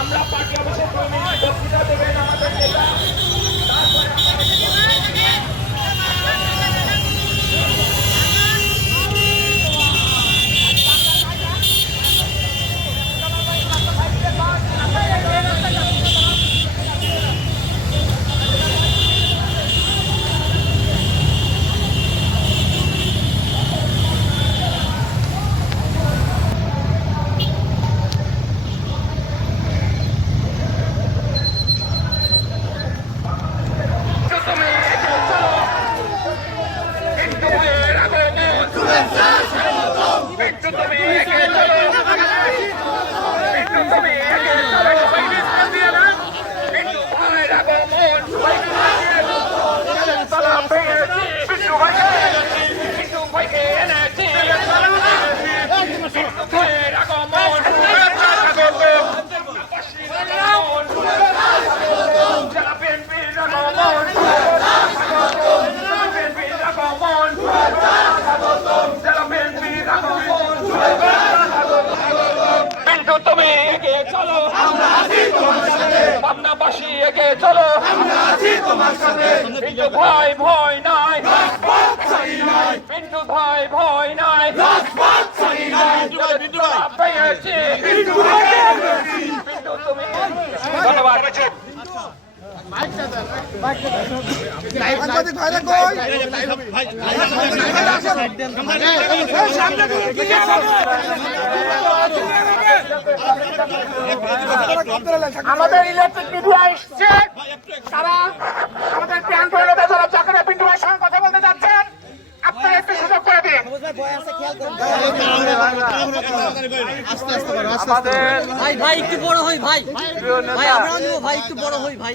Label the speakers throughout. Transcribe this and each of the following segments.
Speaker 1: আমরা পার্টি অফিসে দুই মিনিট বক্তৃতা দেবেন আমাদের নেতা ভাই ভয় নাই পিন্টু ভাই
Speaker 2: ভয় নাই ধন্যবাদ
Speaker 1: আমাদের ইলেকট্রিক মিডিয়া এসছে। তারা আমাদের প্যান পরিণত যারা চাকরি পিন্টু ভাইয়ের সঙ্গে কথা বলতে যাচ্ছেন। আপনারা একটু সুযোগ করে দিন।
Speaker 3: ভাই ভাই একটু বড় হই ভাই। ভাই আমরাও নিব ভাই একটু বড় হই ভাই।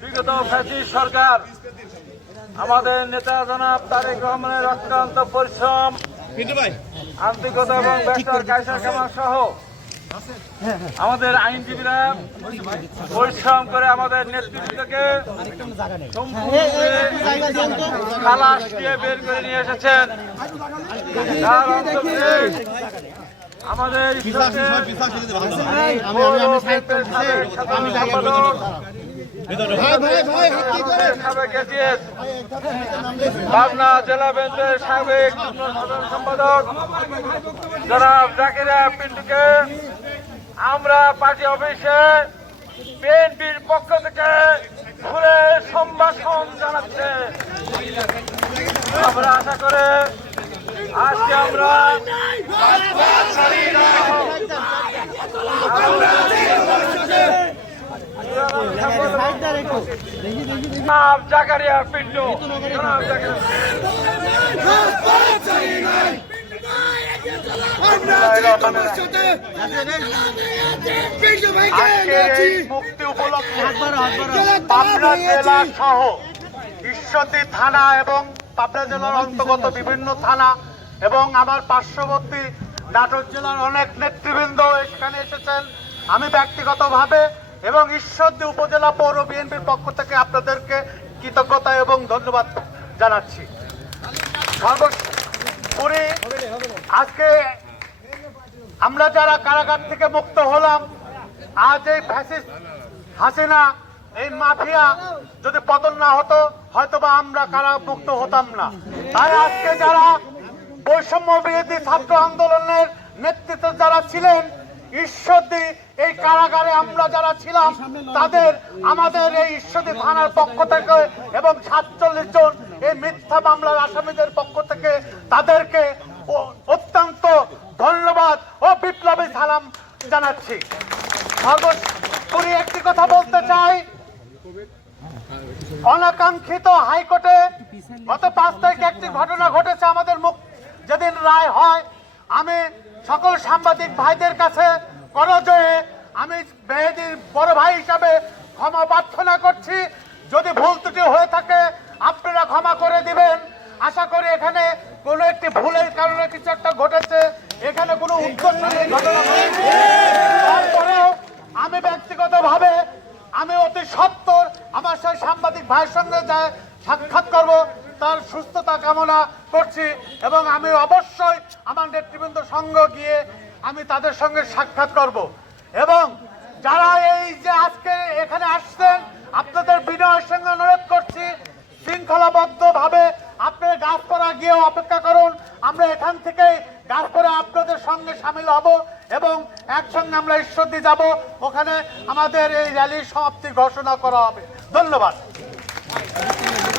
Speaker 1: বিগত সরকার আমাদের নেতা জনাব তারেক রহমানের অক্লান্ত পরিশ্রম আন্তরিকতা এবং ব্যস্তার কায়সা কামা সহ আমাদের আইনজীবীরা পরিশ্রম করে আমাদের নেতৃত্বকে খালাস দিয়ে বের করে নিয়ে এসেছেন। আমাদের পাবনা জেলা বেঞ্চের সাবেক সম্পাদক জনাব জাকিরা পিন্টুকে আমরা পার্টি অফিসে বিএনপির পক্ষ থেকে ঘুরে সম্ভাষণ জানাচ্ছে। আমরা আশা করে আজকে আমরা জনাব জাকারিয়া মুক্তি উপলক্ষে পাবনা জেলা সহ ঈশ্বরদী থানা এবং পাবনা জেলার অন্তর্গত বিভিন্ন থানা এবং আমার পার্শ্ববর্তী নাটোর জেলার অনেক নেতৃবৃন্দ এখানে এসেছেন আমি ব্যক্তিগতভাবে এবং ঈশ্বরদী উপজেলা পৌর বিএনপির পক্ষ থেকে আপনাদেরকে কৃতজ্ঞতা এবং ধন্যবাদ জানাচ্ছি। আজকে আমরা যারা কারাগার থেকে মুক্ত হলাম, আজ এই ফ্যাসিস্ট হাসিনা, এই মাফিয়া যদি পতন না হতো, হয়তোবা আমরা কারা মুক্ত হতাম না। তাই আজকে যারা বৈষম্য বিরোধী ছাত্র আন্দোলনের নেতৃত্ব যারা ছিলেন ঈশ্বরদী, এই কারাগারে আমরা যারা ছিলাম, তাদের, আমাদের এই ঈশ্বরদী থানার পক্ষ থেকে এবং সাতচল্লিশ জন এই মিথ্যা মামলার আসামিদের পক্ষ থেকে তাদেরকে অত্যন্ত ধন্যবাদ ও বিপ্লবী সালাম জানাচ্ছি। সর্বোপরি একটি কথা বলতে চাই। অনাকাঙ্ক্ষিত হাইকোর্টে গত পাঁচ তারিখে একটি ঘটনা ঘটেছে আমাদের মুখ যেদিন রায় হয়, আমি সকল সাংবাদিক ভাইদের কাছে করজয়ে আমি মেহেদির বড় ভাই হিসাবে ক্ষমা প্রার্থনা করছি। যদি ভুল ত্রুটি হয়ে থাকে, আপনারা ক্ষমা করে দিবেন। আশা করি এখানে কোনো একটি ভুলের কারণে কিছু একটা ঘটেছে। এখানে কোনো উদ্দেশ্যনীয় ঘটনা তারপরেও আমি ব্যক্তিগতভাবে আমি অতি সত্তর আমার সেই সাংবাদিক ভাইয়ের সঙ্গে যায় সাক্ষাৎ করব। তার সুস্থতা কামনা করছি এবং আমি অবশ্যই আমার নেতৃবৃন্দ সঙ্গ গিয়ে আমি তাদের সঙ্গে সাক্ষাৎ করব। এবং যারা এই যে আজকে এখানে আসছেন, আপনাদের বিনয়ের সঙ্গে অনুরোধ করছি, শৃঙ্খলাবদ্ধভাবে আপনারা গাছপাড়া গিয়ে অপেক্ষা করুন। আমরা এখান থেকে গাছপাড়া আপনাদের সঙ্গে সামিল হব এবং একসঙ্গে আমরা ঈশ্বরদী যাব। ওখানে আমাদের এই র্যালির সমাপ্তি ঘোষণা করা হবে। ধন্যবাদ।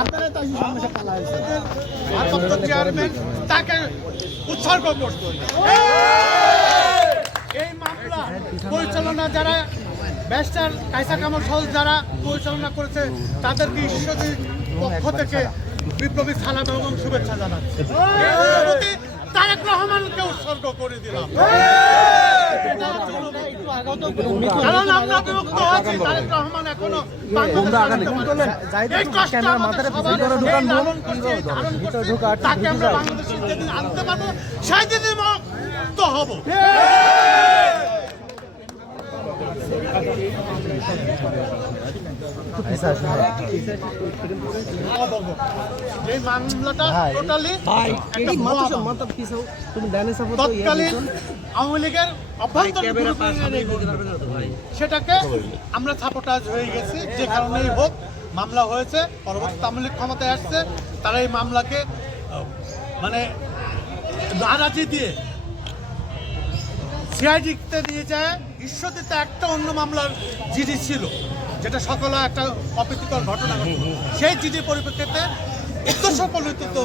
Speaker 2: আপনারা
Speaker 1: ভারপ্রাপ্ত চেয়ারম্যান তাকে উৎসর্গ করত এই মামলা পরিচালনা যারা ব্যারিস্টার কাইসা কামাল সহ যারা পরিচালনা করেছে তাদেরকে ঈশ্বরের পক্ষ থেকে বিপ্লবী সালাম এবং শুভেচ্ছা জানাচ্ছি। তারেক রহমানকে উৎসর্গ করে দিলাম। কারণ আমরা বিভক্ত হয়েছি তারেক রহমান এখনও তাকে আমরা যেদিন আনতে পারব সেদিনই মুক্ত হব এই মামলাটা টোটালি তৎকালীন সেটাকে আমরা সাপোর্টাজ হয়ে গেছি, যে কারণেই হোক, মামলা হয়েছে, পরবর্তী আওয়ামী লীগ ক্ষমতায় আসছে, তারা এই মামলাকে মানে দিয়ে সিআইডিতে দিয়ে যায় ঈশ্বরদীতে একটা অন্য মামলার জিডি ছিল যেটা সকলে একটা অপ্রীতিকর ঘটনা সেই জিডির পরিপ্রেক্ষিতে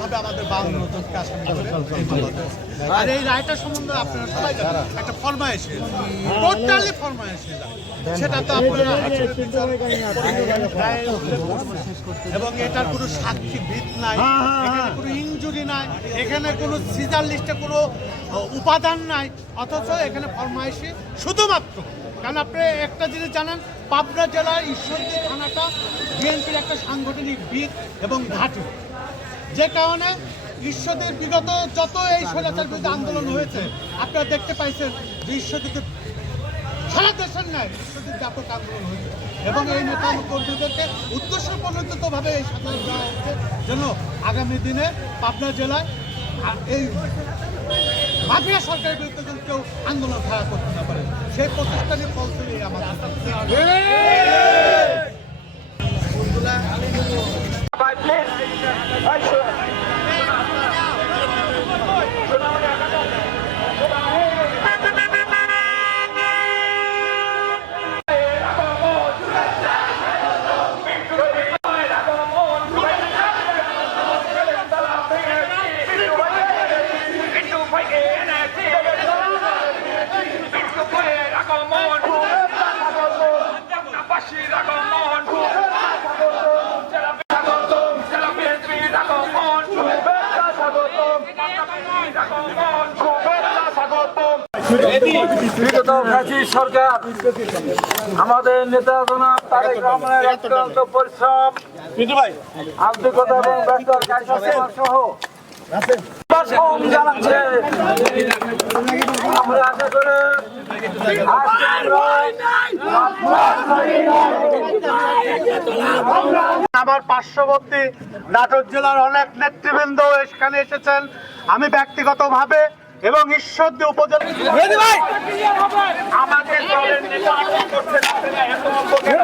Speaker 1: ভাবে আমাদের বাউন্ন জনকে আসামি করে। আর এই রায়টা সম্বন্ধে আপনারা সবাই জানেন একটা ফরমায়েশ টোটালি ফরমায়েশ সেটা তো আপনারা। এবং এটার কোনো সাক্ষী ভিত নাই এখানে কোনো ইনজুরি নাই এখানে কোনো সিজার লিস্টে কোনো উপাদান নাই অথচ এখানে ফরমাইশি শুধুমাত্র কারণ আপনি একটা জিনিস জানেন, পাবনা জেলার ঈশ্বরদী থানাটা বিএনপির একটা সাংগঠনিক ভিত এবং ঘাঁটি। যে কারণে ঈশ্বরদের বিগত যত এই স্বৈরাচার বিরুদ্ধে আন্দোলন হয়েছে, আপনারা দেখতে পাইছেন যে ঈশ্বরদীতে সারা দেশের নয় ঈশ্বরদীর ব্যাপক আন্দোলন হয়েছে। এবং এই নেতা কর্মীদেরকে উদ্দেশ্য প্রণোদিতভাবে এই সাথে দেওয়া হচ্ছে যেন আগামী দিনে পাবনা জেলায় এই মাফিয়া সরকারের বিরুদ্ধে যদি কেউ আন্দোলন খাড়া করতে না পারে সেই ফলস্বরূপ এই আমাদের
Speaker 2: সরকার আমাদের পরিশ্রম এবং আমরা
Speaker 1: পার্শ্ববর্তী নাটোর জেলার অনেক নেতৃবৃন্দ এখানে এসেছেন। আমি ব্যক্তিগতভাবে এবং ঈশ্বরদের উপজেলা
Speaker 2: আমাদের দলের নেতা আটক করছেন আপনারা এত অল্প কেন?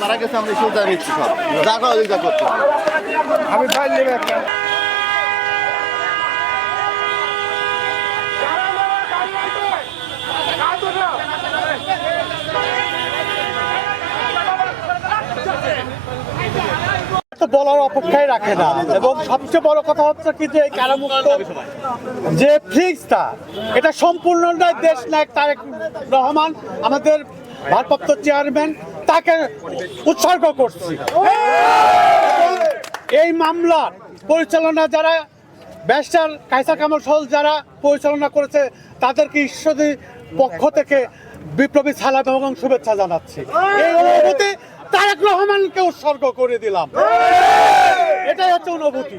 Speaker 4: মারা গেছে আমরা নিচ্ছি সব যা করা যা করতে হবে।
Speaker 1: তো বলার অপেক্ষায় রাখে না। এবং সবচেয়ে বড় কথা হচ্ছে কি যে কারামুক্ত যে ফ্রিজটা, এটা সম্পূর্ণটাই দেশ নায়ক তারেক রহমান, আমাদের ভারপ্রাপ্ত চেয়ারম্যান, তাকে উৎসর্গ করছি। এই মামলার পরিচালনা যারা, ব্যারিস্টার কাইসা কামাল সহ যারা পরিচালনা করেছে, তাদেরকে ঈশ্বরের পক্ষ থেকে বিপ্লবী সালাম এবং শুভেচ্ছা জানাচ্ছি। এই অনুভূতি তারেক রহমানকে উৎসর্গ করে দিলাম। এটাই হচ্ছে অনুভূতি।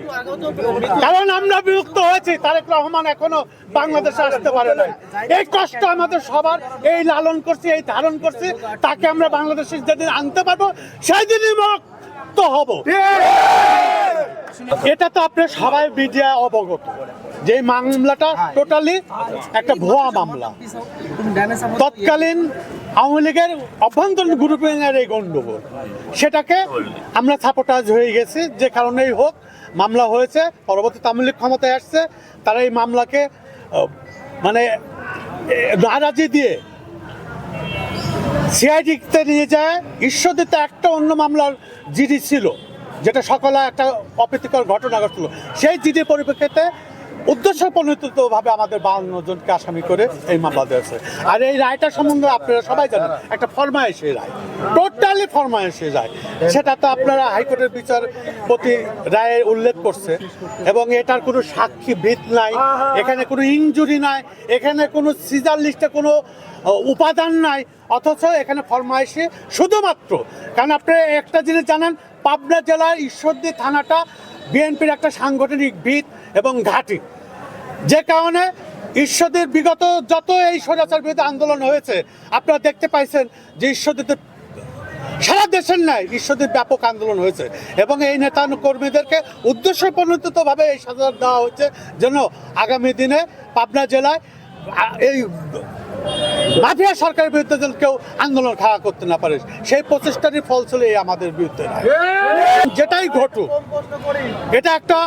Speaker 1: কারণ আমরা বিরক্ত হয়েছি তারেক রহমান এখনও বাংলাদেশে আসতে পারে নাই। এই কষ্ট আমাদের সবার এই লালন করছি এই ধারণ করছি তাকে আমরা বাংলাদেশে যেদিন আনতে পারব সেই দিনই মুক্ত হব। এটা তো আপনি সবাই মিডিয়া অবগত। যে মামলাটা টোটালি একটা ভুয়া মামলা। তৎকালীন আওয়ামী লীগের অভ্যন্তরীণ গ্রুপিংয়ের এই গণ্ডগোল। সেটাকে আমরা সাপোর্টাজ হয়ে গেছি যে কারণেই হোক মামলা হয়েছে পরবর্তী আওয়ামী লীগ ক্ষমতায় আসছে তারা এই মামলাকে মানে নারাজি দিয়ে সিআইডিতে নিয়ে যায়। ঈশ্বরদীতে একটা অন্য মামলার জিডি ছিল যেটা সকালে একটা অপ্রীতিকর ঘটনা ঘটলো সেই জিডির পরিপ্রেক্ষিতে উদ্দেশ্য প্রণোদিতভাবে আমাদের বাউন্ন জনকে আসামি করে এই মামলা দিয়েছে। আর এই রায়টা সম্বন্ধে আপনারা সবাই জানেন, একটা ফরমায়েশি রায়। টোটালি ফরমায়েশি রায়। সেটা তো আপনারা হাইকোর্টের বিচারপতি রায়ে উল্লেখ করছে এবং এটার কোনো সাক্ষী ভিত নাই, এখানে কোনো ইনজুরি নাই, এখানে কোনো সিজার লিস্টে কোনো উপাদান নাই, অথচ এখানে ফরমাইশে শুধুমাত্র। কারণ আপনি একটা জিনিস জানেন, পাবনা জেলার ঈশ্বরদী থানাটা বিএনপির একটা সাংগঠনিক ভিত এবং ঘাঁটি। যে কারণে ঈশ্বরদের বিগত যত এই স্বৈরাচার বিরুদ্ধে আন্দোলন হয়েছে আপনারা দেখতে পাইছেন যে ঈশ্বরদীতে সারা দেশের নাই ঈশ্বরদের ব্যাপক আন্দোলন হয়েছে এবং এই নেতা কর্মীদেরকে উদ্দেশ্য প্রণোদিতভাবে এই সাজা দেওয়া হয়েছে যেন আগামী দিনে পাবনা জেলায় এই মাফিয়া সরকারের বিরুদ্ধে যেন কেউ আন্দোলন খাড়া করতে না পারে। সেই প্রচেষ্টারই ফল ছিল এই আমাদের বিরুদ্ধে। যেটাই ঘটুক এটা একটা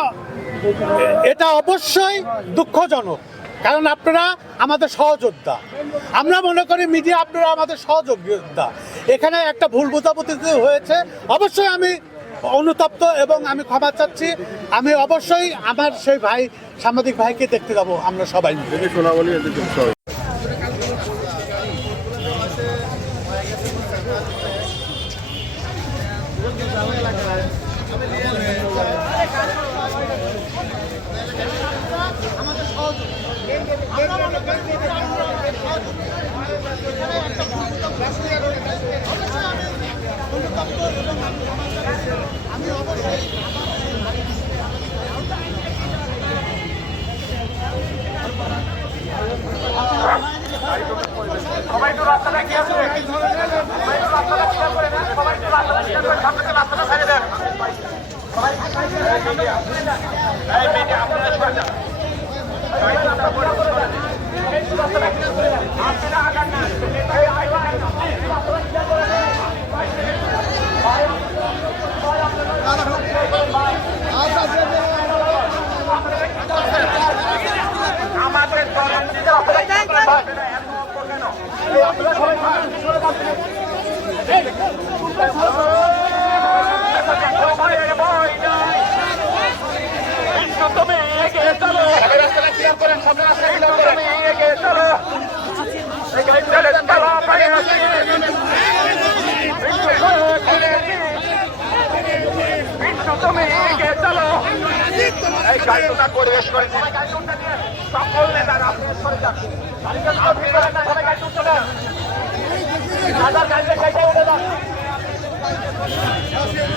Speaker 1: এটা অবশ্যই দুঃখজনক, কারণ আপনারা আমাদের সহযোদ্ধা। আমরা মনে করি মিডিয়া আপনারা আমাদের সহযোগিতা এখানে একটা ভুল বোঝাবুঝি হয়েছে। অবশ্যই আমি অনুতপ্ত এবং আমি ক্ষমা চাচ্ছি। আমি অবশ্যই আমার সেই ভাই, সাংবাদিক ভাইকে দেখতে যাব আমরা সবাই মিলে
Speaker 4: সোনাবলী সবাই
Speaker 2: সবাই একটু রাস্তাটা কি আছে সবাই একটু রাস্তাটা ক্লিয়ার করে সবাই একটু রাস্তাটা ক্লিয়ার করে সামনে রাস্তাটা ছেড়ে দেন। এই মেয়েটা আপনারা সরে যান আপনারা আগান না। তুমি এগিয়ে চলো। এই গাড়িটা পরিবেশ করেছে সকল নেতারা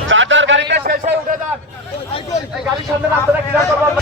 Speaker 2: চার্জার গাড়িটা শেষে উঠে যান। এই গাড়ির সামনে আপনারা ক্রীড়া করবেন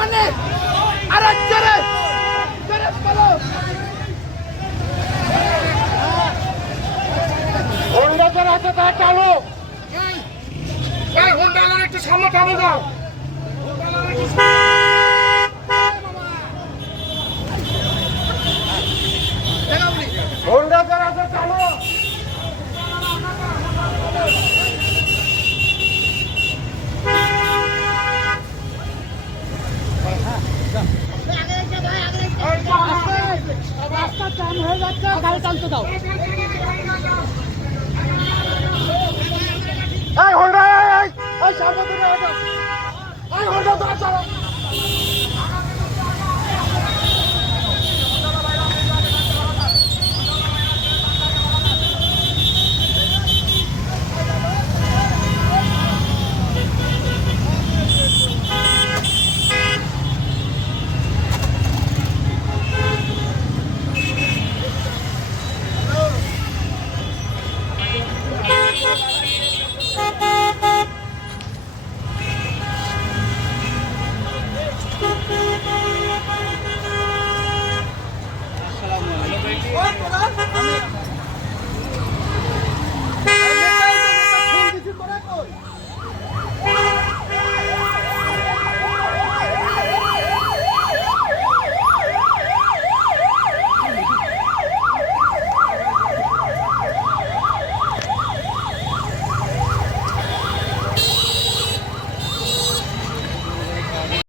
Speaker 4: মানে আরে জোরে জোরে বলো।
Speaker 1: হোল্ডার আছে তা চালু।
Speaker 4: এই হোন্ডা আলার একটু সামনে টানো দাও।
Speaker 1: হোল্ডার আছে চালু
Speaker 5: রাস্তা জাম হয়ে যাচ্ছে গাড়ি টানতে দাও
Speaker 1: এই হোল্ডার এই সামনে দিকে এই হোল্ডার চালাও